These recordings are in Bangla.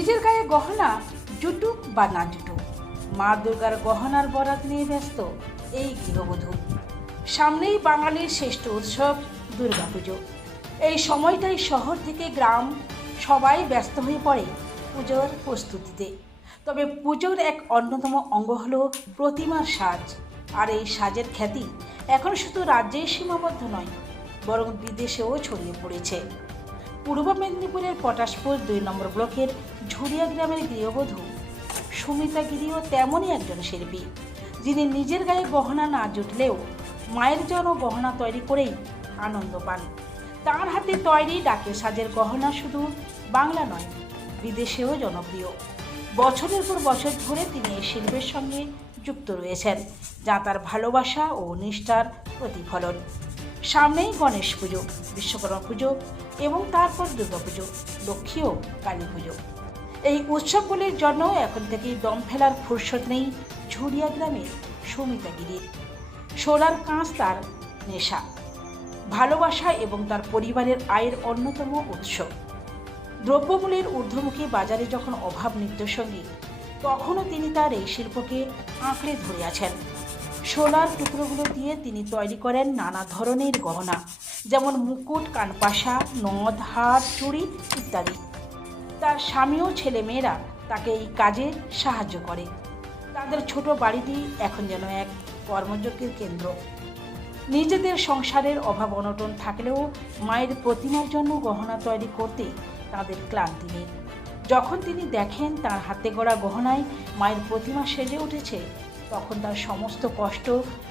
নিজের গায়ে গহনা জুটুক বা না জুটুক, মা দুর্গার গহনার বরাত নিয়ে ব্যস্ত এই গৃহবধূ। সামনেই বাঙালির শ্রেষ্ঠ উৎসব দুর্গাপুজো। এই সময়টাই শহর থেকে গ্রাম সবাই ব্যস্ত হয়ে পড়ে পুজোর প্রস্তুতিতে। তবে পুজোর এক অন্যতম অঙ্গ হলো প্রতিমার সাজ। আর এই সাজের খ্যাতি এখন শুধু রাজ্যেই সীমাবদ্ধ নয়, বরং বিদেশেও ছড়িয়ে পড়েছে। পূর্ব মেদিনীপুরের পটাশপুর 2 নম্বর ব্লকের ঝুরিয়া গ্রামের গৃহবধূ সুমিতা গিরিও তেমনই একজন শিল্পী, যিনি নিজের গায়ে গহনা না জুটলেও মায়ের জন্য গহনা তৈরি করেই আনন্দ পান। তাঁর হাতে তৈরি ডাকের সাজের গহনা শুধু বাংলা নয়, বিদেশেও জনপ্রিয়। বছরের পর বছর ধরে তিনি এই শিল্পের সঙ্গে যুক্ত রয়েছেন, যা তার ভালোবাসা ও নিষ্ঠার প্রতিফলন। সামনেই গণেশ পুজো, বিশ্বকর্মা পুজো এবং তারপর দুর্গাপুজো, লক্ষ্মী ও কালী পুজো। এই উৎসবগুলির জন্য এখন থেকেই দম ফেলার ফুরসত নেই ঝুরিয়া গ্রামের সুমিতা গিরির। সোনার কাঁচ তার নেশা, ভালোবাসা এবং তার পরিবারের আয়ের অন্যতম উৎস। দ্রব্যমূল্যের ঊর্ধ্বমুখী বাজারে যখন অভাব নিত্যসঙ্গী, তখনও তিনি তার এই শিল্পকে আঁকড়ে ধরে আছেন। সোনার টুকরোগুলো দিয়ে তিনি তৈরি করেন নানা ধরনের গহনা, যেমন মুকুট, কানপাশা, নথ, হার, চুড়ি ইত্যাদি। তার স্বামী ও ছেলেমেয়েরা তাকে এই কাজে সাহায্য করে। তাদের ছোট বাড়িটি এখন যেন এক কর্মযজ্ঞের কেন্দ্র। নিজেদের সংসারের অভাব অনটন থাকলেও মায়ের প্রতিমার জন্য গহনা তৈরি করতে তাদের ক্লান্তি নেই। যখন তিনি দেখেন তার হাতে গড়া গহনায় মায়ের প্রতিমা সেজে উঠেছে, তখন তার সমস্ত কষ্ট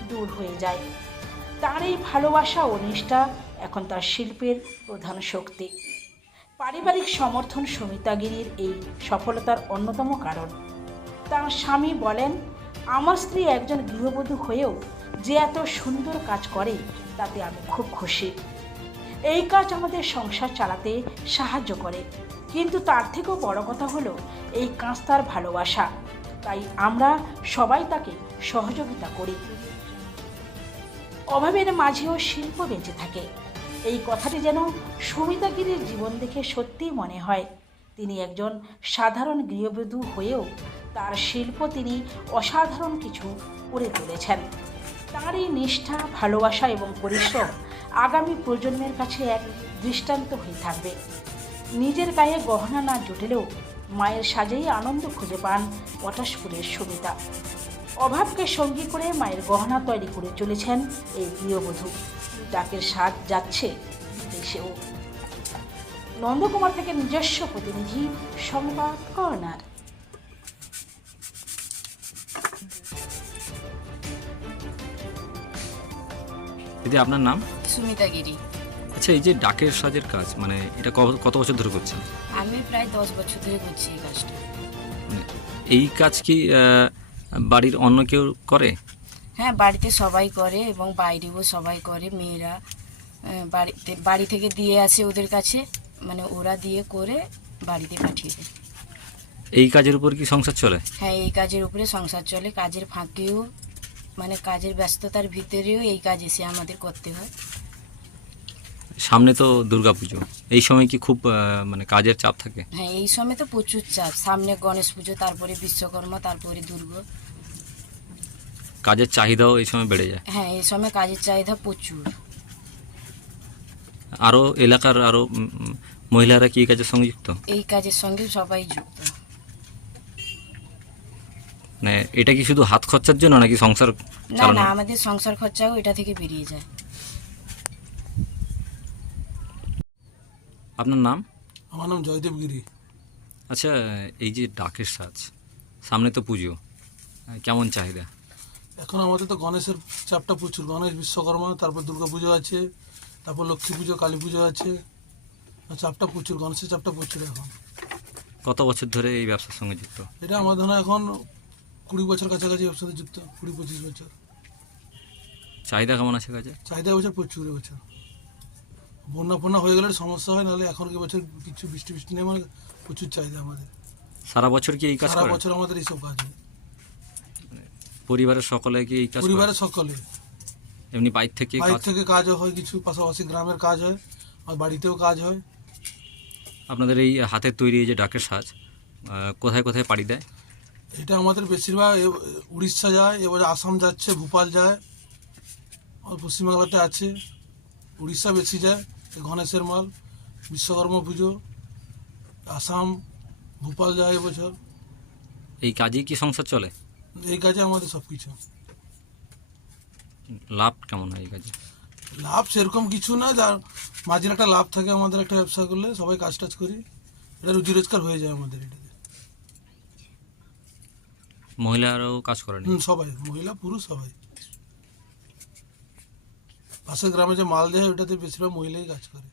দূর হয়ে যায়। তার এই ভালোবাসা ও নিষ্ঠা এখন তার শিল্পের প্রধান শক্তি। পারিবারিক সমর্থন সুমিতা গিরির এই সফলতার অন্যতম কারণ। তার স্বামী বলেন, আমার স্ত্রী একজন গৃহবধূ হয়েও যে এত সুন্দর কাজ করে, তাতে আমি খুব খুশি। এই কাজ আমাদের সংসার চালাতে সাহায্য করে, কিন্তু তার থেকেও বড় কথা হলো এই কাজ তার ভালোবাসা। তাই আমরা সবাই তাকে সহযোগিতা করি। অভাবের মাঝেও শিল্প বেঁচে থাকে, এই কথাটি যেন সুমিতা গিরির জীবন দেখে সত্যিই মনে হয় তিনি একজন সাধারণ গৃহবধূ হয়েও তার শিল্প তিনি অসাধারণ কিছু করে তুলেছেন। তার এই নিষ্ঠা, ভালোবাসা এবং পরিশ্রম আগামী প্রজন্মের কাছে এক দৃষ্টান্ত হয়ে থাকবে। নিজের গায়ে গহনা না জুটলেও মায়ের সাজেই আনন্দ খুঁজে পান পটাশপুরের সুমিতা। অভাবকে সঙ্গী করে মায়ের গহনা তৈরি করে চলেছেন এই গৃহবধূ। ডাকের সাজ যাচ্ছে দেশেও। নন্দকুমার থেকে নিজস্ব প্রতিনিধি, সংবাদ কর্নার। দিদি, আপনার নাম? সুমিতা গিরি। আচ্ছা, এই যে ডাকের সাজের কাজ, মানে এটা কত বছর ধরে করছেন? আমি প্রায় 10 বছর ধরে করছি এই কাজটা। মানে এই কাজ কি বাড়ির অন্য কেউ করে? হ্যাঁ, বাড়িতে সবাই করে এবং বাইরেও সবাই করে। মেয়েরা বাড়ি থেকে দিয়ে আসে ওদের কাছে, মানে ওরা দিয়ে করে বাড়িতে পাঠিয়ে দেয়। এই কাজের উপর কি সংসার চলে? হ্যাঁ, এই কাজের উপরে সংসার চলে। কাজের ফাঁকেও, মানে কাজের ব্যস্ততার ভিতরেও এই কাজ এসে আমাদের করতে হয়। সামনে তো দুর্গাপুজো, এই সময় কি খুব মানে কাজের চাপ থাকে? হ্যাঁ, এই সময় তো প্রচুর চাপ। সামনে গণেশ পুজো, তারপরে বিশ্বকর্মা, তারপরে দুর্গা। কাজের চাহিদাও এই সময় বেড়ে যায়। হ্যাঁ, এই সময় কাজের চাহিদা প্রচুর। আরও এলাকার আরও মহিলারা কি এই কাজের সঙ্গে যুক্ত? এই কাজের সঙ্গে সবাই যুক্ত। মানে এটা কি শুধু হাত খরচার জন্য নাকি সংসার না চালানো? না, আমাদের সংসার খরচাও এটা থেকে বেরিয়ে যায়। আপনার নাম? আমার নাম জয়দেব গিরি। আচ্ছা, এই যে ডাকের সাজ, সামনে তো পুজো, কেমন চাহিদা? এখন আমাদের তো গণেশের চাপটা প্রচুর। গণেশ, বিশ্বকর্মা, তারপর দুর্গা পুজো আছে, তারপর লক্ষ্মী পুজো, কালী পুজো আছে। চাপটা প্রচুর, গণেশের চাপটা প্রচুর এখন। কত বছর ধরে এই ব্যবসার সঙ্গে যুক্ত? এটা আমার ধরুন এখন 20 বছর কাছাকাছি ব্যবসাতে যুক্ত, 20-25 বছর। চাহিদা কেমন আছে কাজে? চাহিদা এবছর প্রচুর। এবছর বন্যা হয়ে গেলে সমস্যা হয়, নাহলে এখন বছর কিছু বৃষ্টি নেই, মানে প্রচুর চাহিদা আমাদের। সারা বছর কি এই কাজ সারা করেন? বছর আমাদের এইসব কাজ হয়। পরিবারের সকলে কি এই কাজ করেন? পরিবারের সকলে। এমনি বাইরে থেকে বাইরে থেকে কাজও হয়, কিছু পাশাপাশি গ্রামের কাজ হয়, আর বাড়িতেও কাজ হয়। আপনাদের এই হাতের তৈরি এই যে ডাকের সাজ, কোথায় কোথায় পাড়ি দেয়? এটা আমাদের বেশিরভাগ উড়িষ্যা যায়, এবারে আসাম যাচ্ছে, ভোপাল যায়, আর পশ্চিমবাংলাতে আছে। উড়িষ্যা বেশি যায়, এই গণেশের মাল। বিশ্বকর্মা পুজো আসাম, ভোপাল যায় এবছর। এই কাজেই কি সংসার চলে? এই কাজে আমাদের সব কিছু। লাভ কেমন হয় এই কাজে? লাভ সেরকম কিছু না, যার মাঝে একটা লাভ থাকে আমাদের একটা ব্যবসা করলে, সবাই কাজ টাজ করি, এটা রুজি রোজগার হয়ে যায় আমাদের এটাতে। মহিলারাও কাজ করেন? সবাই, মহিলা পুরুষ সবাই। পাশের গ্রামে যে মাল দেয় ওটাতে বেশিরভাগ মহিলাই কাজ করে।